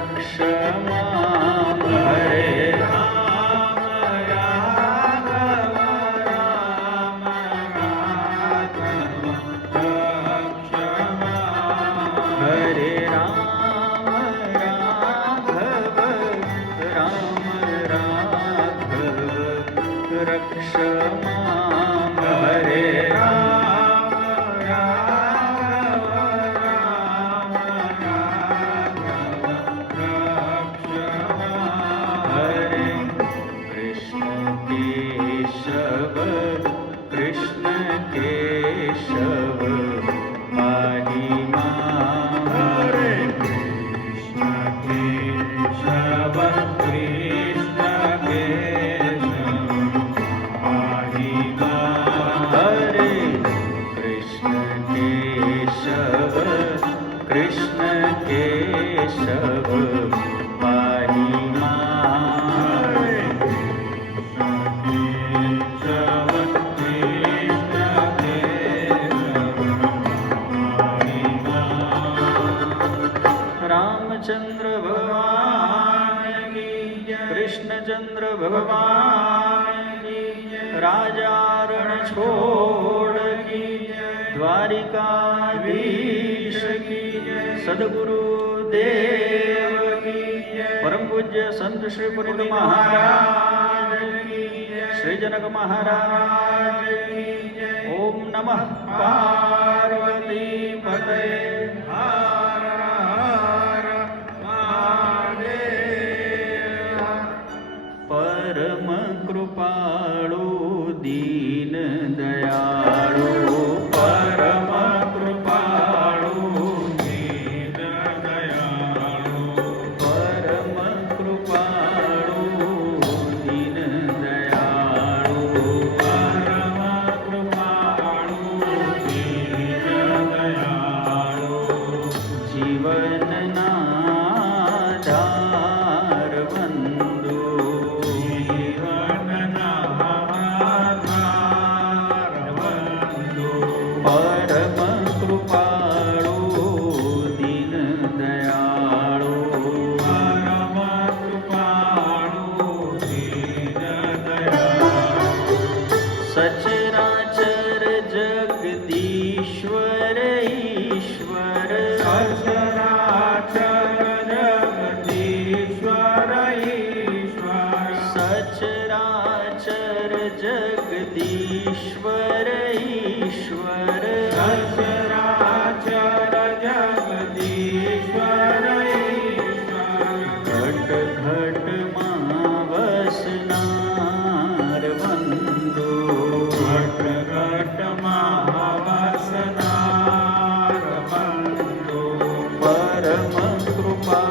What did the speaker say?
रक्ष मां हरे राम राघव राम राघव रक्ष मां हरे राम राघव राम राघव रक्ष मां हरे राम राघव राम राघव रक्ष मां हरे कृष्ण केशव पाहि मां हरे कृष्ण केशव पाहि मां हरे कृष्ण केशव पाहि मां हरे रामचंद्र भगवान की जय कृष्णचंद्र भगवान की जय राजा रण छोड़ की जय द्वारिकाधीश की जय सद्गुरु देव की जय परम पूज्य संत श्री पुरी महाराज की जय श्री जनक महाराज की जय ओम नमः पार्वती पते परम कृपाळु दीन दयाळु परम कृपाळु दीन दयाळु परम कृपाळु दीन दयाळु परम कृपाळु दीन दयाळु जीवन नाधार बंधु परम कृपाळु दीन दयाळु परम कृपाळु दीन दयाळु सचराचर जगदीश्वर ईश्वर सचराचर जगदीश्वर ईश्वर सचराचर जगदीश्वर ईश्वर सचराचर जगदीश्वर ईश्वर घट घट मां वसनार बंधु घट घट मां वसनार बंधु परम कृपा